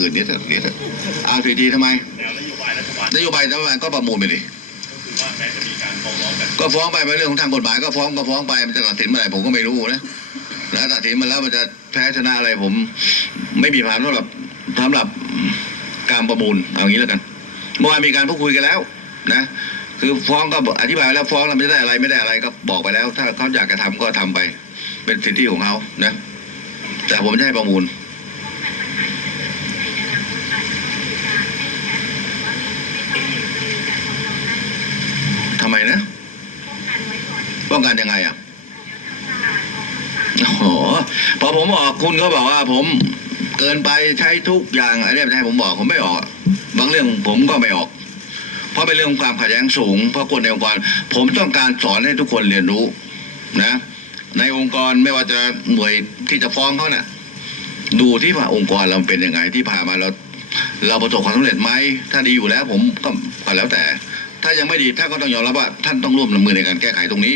อื่นนิดเถอะนิดเถอะเอาทีดีทำไมแนวนโยบายรัฐบาลก็ประมูลไปดิก็คือว่าแม้จะมีการฟ้องก็ฟ้องไปเป็นเรื่องของทางกฎหมายก็ฟ้องก็ฟ้องไปมันจะตัดสินเมื่อไหร่ผมก็ไม่รู้นะแล้วตัดสินมาแล้วมันจะแพ้ชนะอะไรผม ไม่มีผ่านสำหรับสำหรับการประมูลเอางี้แล้วกันเมื่อวานมีการพูดคุยกันแล้ว นะ คือฟ้องก็อธิบายไปแล้วฟ้องแล้วมันจะได้อะไรไม่ได้อะไรก็บอกไปแล้ว ถ้าเขาอยากจะทำก็ทำไป เป็นสิทธิของเขานะ แต่ผมจะให้ประมูลำไมนะป้องกันยังไงอะโอ้โหพอผมออกคุณก็บอกว่า ผมเกินไปใช้ทุกอย่างอันนี้ไม่ใช่ผมบอกผมไม่ออก บางเรื่องผมก็ไม่ออก เพราะเป็นเรื่องความขัดแย้งสูง เพราะคนในองค์กร ผมต้องการสอนให้ทุกคนเรียนรู้ นะ ในองค์กรไม่ว่าจะหน่วยที่จะฟ้องเขาน่ะ ดูที่ว่าองค์กรเราเป็นยังไงที่ผ่านมาเราเราประสบความสำเร็จไหมถ้าดีอยู่แล้ว ผมก็ก็แล้วแต่ ถ้ายังไม่ดีท่านก็ต้องยอมรับว่าท่านต้องร่วมมือในการแก้ไขตรงนี้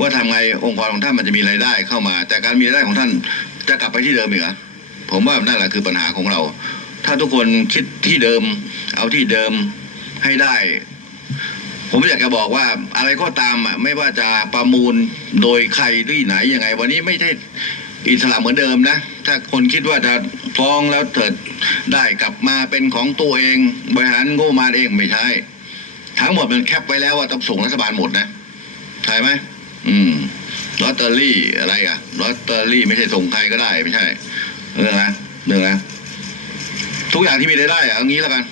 ว่าทำไงองค์กรของท่านมันจะมีรายได้เข้ามา แต่การมีรายได้ของท่านจะกลับไปที่เดิมอีกเหรอผมว่านั่นแหละคือปัญหาของเรา ถ้าทุกคนคิดที่เดิม เอาที่เดิมให้ได้ ผมอยากจะบอกว่าอะไรก็ตามอะไม่ว่าจะประมูลโดยใครที่ไหนยังไง วันนี้ไม่ใช่อิสระเหมือนเดิมนะ ถ้าคนคิดว่าจะฟ้องแล้วเกิดได้กลับมาเป็นของตัวเอง บริหารงบประมาณเองไม่ใช่ ทั้งหมดมันแคปไว้แล้วว่าต้องส่งรัฐบาลหมดนะใช่ไหมอืมลอตเตอรี่อะไรอะลอตเตอรี่ไม่ใช่ส่งใครก็ได้ไม่ใช่เรื่องนะเรื่องนะทุกอย่างที่มีรายได้อะเอางี้แล้วกัน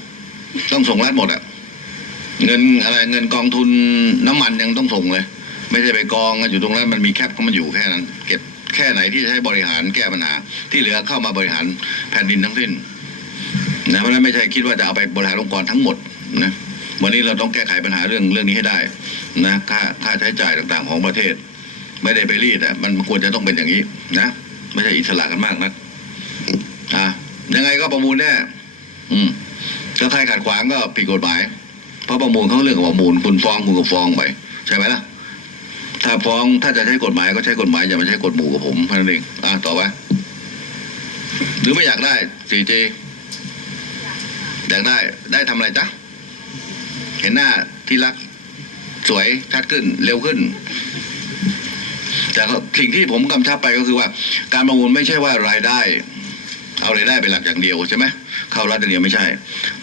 ต้องส่งรัฐหมดอะเงินอะไรเงินกองทุนน้ำมันยังต้องส่งเลย ไม่ใช่ไปกองกันอยู่ตรงนั้นมันมีแคปของมันอยู่แค่นั้น เก็บแค่ไหนที่จะใช้บริหารแก้ปัญหา ที่เหลือเข้ามาบริหารแผ่นดินทั้งสิ้นนะเพราะฉะนั้นไม่ใช่คิดว่าจะเอาไปบริหารองค์กรทั้งหมดนะ วันนี้เราต้องแก้ไขปัญหาเรื่องเรื่องนี้ให้ได้นะค่าค่าใช้จ่ายต่างๆของประเทศ ไม่ได้ไปรีดอะมันควรจะต้องเป็นอย่างนี้นะไม่ใช่อิสระกันมากนะอะยังไงก็ประมูลแน่อืมถ้าใครขัดขวางก็ผิดกฎหมาย เพราะประมูลเขาเรื่องของประมูลคุณฟ้องคุณก็ฟ้องไปใช่ไหมล่ะถ้าฟ้องถ้าจะใช้กฎหมายก็ใช้กฎหมายอย่ามาใช้กฎหมู่กับผมเท่านั้นเองอะต่อไปหรือไม่อยากได้สี่จอยากได้ได้ทำอะไรจ๊ะ เห็นหน้าที่รักสวยชัดขึ้น เร็วขึ้น แต่ก็สิ่งที่ผมกำชับไปก็คือว่า การประมูลไม่ใช่ว่ารายได้ เอารายได้เป็นหลักอย่างเดียวใช่ไหมเข้ารัฐเดียวไม่ใช่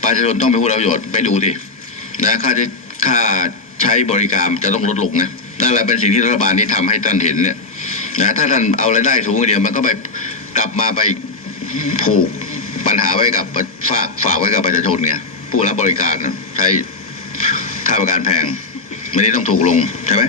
ประชาชนต้องเป็นผู้รับประโยชน์ไปดูดินะค่าใช้ค่าใช้บริการจะต้องลดลงนะนั่นแหละเป็นสิ่งที่รัฐบาลนี้ทำให้ท่านเห็นเนี่ยนะถ้าท่านเอารายได้สูงเดียวมันก็ไปกลับมาไปผูกปัญหาไว้กับฝากฝากไว้กับประชาชนไงผู้รับบริการใช้ ค่าประกันแพงวันนี้ต้องถูกลงใช่ไหม